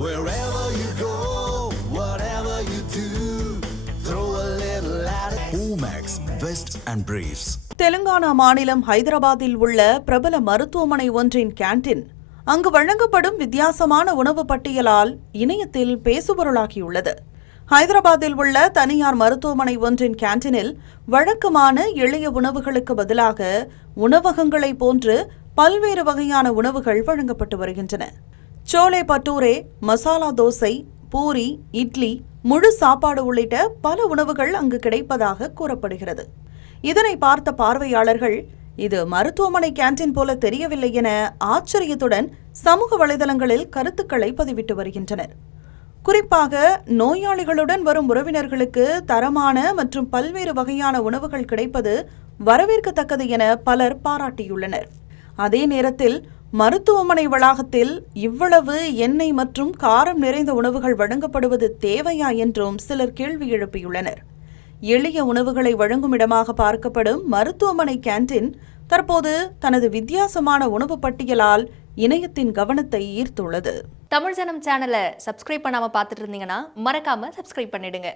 Wherever you go, whatever you do, throw a little at it. Omax, Vest and Briefs. Telangana மாநிலம் ஹைதராபாத்தில் உள்ள பிரபல மருத்துவமனை ஒன்றின் கேண்டீன் அங்கு வழங்கப்படும் வித்தியாசமான உணவு பட்டியலால் இணையத்தில் பேசுபொருளாகியுள்ளது. ஹைதராபாத்தில் உள்ள தனியார் மருத்துவமனை ஒன்றின் கேண்டீனில் வழக்கமான எளிய உணவுகளுக்கு பதிலாக உணவகங்களை போன்று பல்வேறு வகையான உணவுகள் வழங்கப்பட்டு வருகின்றன. சோலே பட்டூரே, மசாலா தோசை, பூரி, இட்லி, முழு சாப்பாடு உள்ளிட்ட பல உணவுகள் அங்கு கிடைப்பதாக கூறப்படுகிறது. இதனை பார்த்த பார்வையாளர்கள் இது மருத்துவமனை கேண்டீன் போல தெரியவில்லை என ஆச்சரியத்துடன் சமூக வலைதளங்களில் கருத்துக்களை பதிவிட்டு வருகின்றனர். குறிப்பாக நோயாளிகளுடன் வரும் உறவினர்களுக்கு தரமான மற்றும் பல்வேறு வகையான உணவுகள் கிடைப்பது வரவேற்கத்தக்கது என பலர் பாராட்டியுள்ளனர். அதே நேரத்தில் மருத்துவமனை வளாகத்தில் இவ்வளவு எண்ணெய் மற்றும் காரம் நிறைந்த உணவுகள் வழங்கப்படுவது தேவையா என்றும் சிலர் கேள்வி எழுப்பியுள்ளனர். எளிய உணவுகளை வழங்கும் இடமாக பார்க்கப்படும் மருத்துவமனை கேண்டீன் தற்போது தனது வித்தியாசமான உணவு பட்டியலால் இணையத்தின் கவனத்தை ஈர்த்துள்ளது. தமிழ் ஜனம் சேனலை சப்ஸ்கிரைப் பண்ணாம பார்த்துட்டு இருந்தீங்கன்னா மறக்காம சப்ஸ்கிரைப் பண்ணிடுங்க.